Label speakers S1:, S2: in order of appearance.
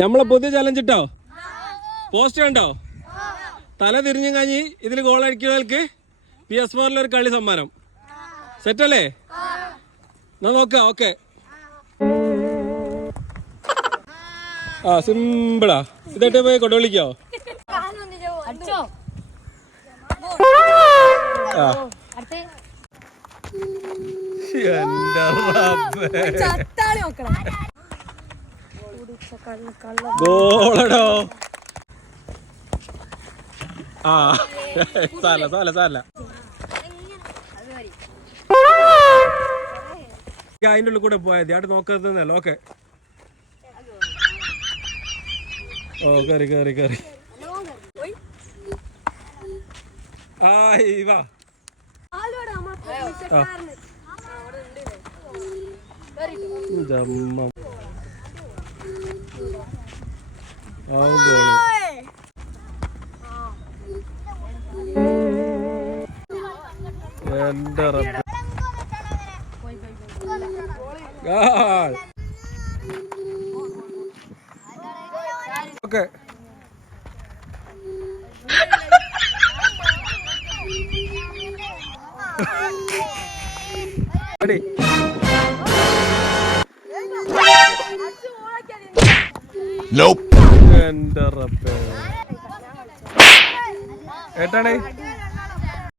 S1: നമ്മളെ പുതിയ ചലഞ്ച് ഇട്ടോ? പോസ്റ്റ് കണ്ടോ? തല തിരിഞ്ഞു കഴിഞ്ഞ് ഇതിൽ ഗോൾ അടിക്കുന്നവർക്ക് പി എസ് ഫോറിൽ ഒരു കളി സമ്മാനം. സെറ്റ് അല്ലേ? എന്നാ നോക്കാം ഓക്കെ ആ സിമ്പിളാ ഇതായിട്ട് പോയി കൊണ്ടുവിളിക്കോ
S2: അടിച്ചോ
S1: ആ. എന്റെ ഗോളടോ. ആ. സാല സാല സാല അതിന്റെ ഉള്ളിൽ കൂടെ പോയത് അവിടെ നോക്കാത്തല്ല ഓക്കെ. ഓ കറി കറി കറി. ആയി വാ. ആ. എന്റെ റബ്ബ് ഓക്കെ അടി
S3: Nope.
S1: എന്റെ റബ്ബേ. ഏട്ടാണേ?